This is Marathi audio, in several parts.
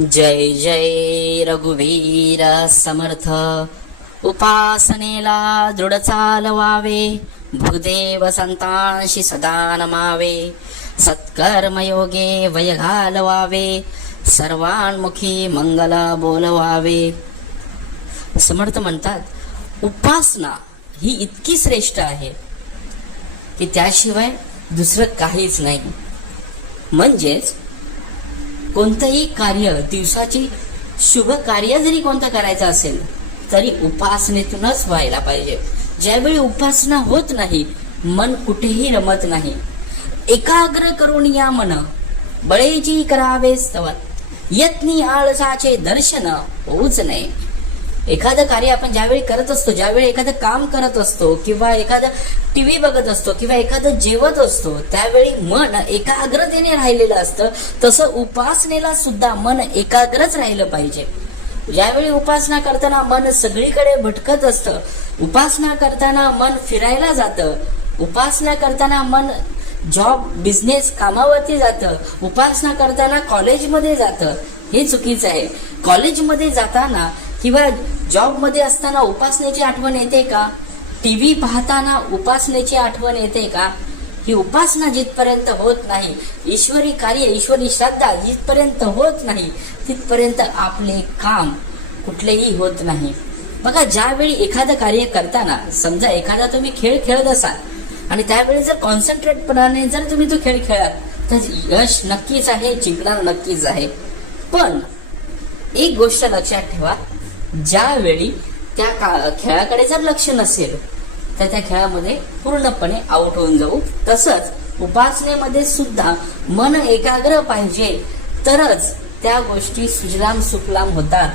जय जय रघुवीर समर्थ. उपासनेला दृढ चालवावे. भूदेव संतांशी सदा नमावे. सत्कर्मयोगे वय घालवावे. सर्वांमुखी मंगल बोलवावे. समर्थ म्हणतात उपासना ही इतकी श्रेष्ठ आहे की त्याशिवाय दुसरं काहीच नाही. म्हणजेच कोणतंही कार्य दिवसाची शुभ कार्य जरी कोणतं करायचं असेल तरी उपासनेतूनच व्हायला पाहिजे. ज्यावेळी उपासना होत नाही मन कुठेही रमत नाही. एकाग्र करून या मन बळेची करावे स्तवन यत्नी आळसाचे दर्शन होऊच नये. एखादं कार्य आपण ज्यावेळी करत असतो ज्यावेळी एखादं काम करत असतो किंवा एखादं टीव्ही बघत असतो किंवा एखादं जेवत असतो त्यावेळी मन एकाग्रतेने राहिलेलं असतं. तसं उपासनेला सुद्धा मन एकाग्रच राहिलं पाहिजे. ज्यावेळी उपासना करताना मन सगळीकडे भटकत असतं उपासना करताना मन फिरायला जातं उपासना करताना मन जॉब बिझनेस कामावरती जातं उपासना करताना कॉलेजमध्ये जातं हे चुकीचं आहे. कॉलेजमध्ये जाताना किंवा जॉबमध्ये असताना उपासनेची आठवण येते का? टी व्ही पाहताना उपासनेची आठवण येते का? ही उपासना जिथपर्यंत होत नाही ईश्वरी कार्य ईश्वरी श्रद्धा जिथपर्यंत होत नाही तिथपर्यंत आपले काम कुठलेही होत नाही. बघा ज्यावेळी एखादं कार्य करताना समजा एखादा तुम्ही खेळ खेळत असाल आणि त्यावेळी जर कॉन्सन्ट्रेटपणाने जर तुम्ही तो खेळ खेळात तर यश नक्कीच आहे जिंकणार नक्कीच आहे. पण एक गोष्ट लक्षात ठेवा ज्यावेळी त्या का- खेळाकडे जर लक्ष नसेल तर त्या खेळामध्ये पूर्णपणे आउट होऊन जाऊ. तसंच उपासनेमध्ये सुद्धा मन एकाग्र पाहिजे तरच त्या गोष्टी सुजलाम सुफलाम होतात.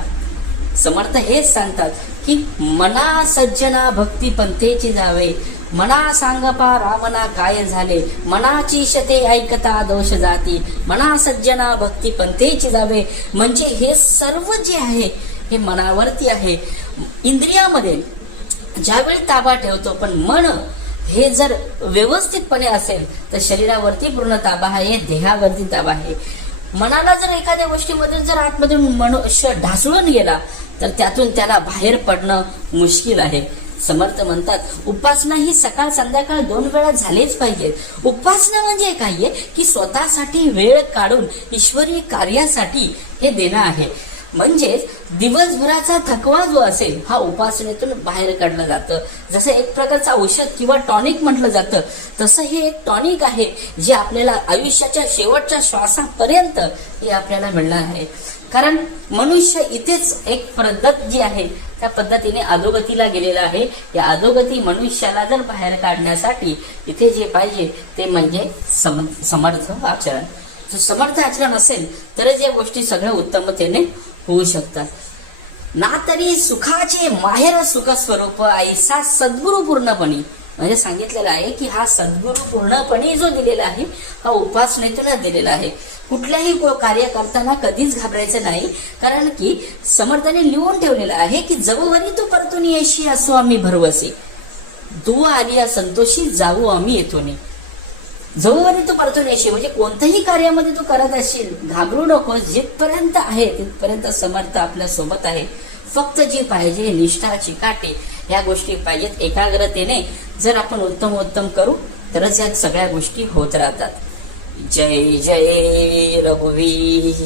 समर्थ हेच सांगतात की मना सज्जना भक्ती पंथेची जावे. मना सांगपा रामना काय झाले? मनाची शते ऐकता दोष जाती. मना सज्जना भक्ती पंथेची जावे. म्हणजे हे सर्व जे आहे हे मनावरती आहे. इंद्रियामध्ये ज्यावेळी ताबा ठेवतो पण मन हे जर व्यवस्थितपणे असेल तर शरीरावरती पूर्ण ताबा आहे देहावरती ताबा आहे. मनाला जर एखाद्या गोष्टीमध्ये जर आतमधून मनुष्य ढासळून गेला तर त्यातून त्याला बाहेर पडणं मुश्किल आहे. समर्थ म्हणतात उपासना ही सकाळ संध्याकाळ दोन वेळा झालीच पाहिजे. उपासना म्हणजे काय आहे? की स्वतःसाठी वेळ काढून ईश्वरी कार्यासाठी हे देणं आहे. म्हणजेच दिवसभराचा थकवा जो असेल हा उपासनेतून बाहेर काढलं जातं. जसं एक प्रकारचं औषध किंवा टॉनिक म्हटलं जातं तसं हे एक टॉनिक आहे जे आपल्याला आयुष्याच्या शेवटच्या श्वासापर्यंत हे आपल्याला मिळणार आहे. कारण मनुष्य इथेच एक पद्धत जी आहे त्या पद्धतीने अधोगतीला गेलेला आहे. या अधोगती मनुष्याला जर बाहेर काढण्यासाठी इथे जे पाहिजे ते म्हणजे सम समर्थ आचरण. जर समर्थ आचरण असेल तरच या गोष्टी सगळ्या उत्तमतेने होऊ शकतात. ना तरी सुखाचे माहेर सुख स्वरूप ऐसा सद्गुरु पूर्णपणे. म्हणजे सांगितलेलं आहे की हा सद्गुरु पूर्णपणे जो दिलेला आहे हा उपासनेतूनच दिलेला आहे. कुठल्याही कार्य करताना कधीच घाबरायचं नाही कारण की समर्थाने लिहून ठेवलेलं आहे की जवळवरी तू परतून येशी असो आम्ही भरवसे. दु आलिया संतोषी जाऊ आम्ही येतो नाही जोपर्यंत तू परतून येशील म्हणजे कोणत्याही कार्यामध्ये तू करत असशील घाबरू नको जिथपर्यंत आहे तिथपर्यंत समर्थ आपल्यासोबत आहे. फक्त जी पाहिजे निष्ठा चिकाटे ह्या गोष्टी पाहिजेत एकाग्रतेने. जर आपण उत्तम उत्तम करू तरच या सगळ्या गोष्टी होत राहतात. जय जय रघुवीर.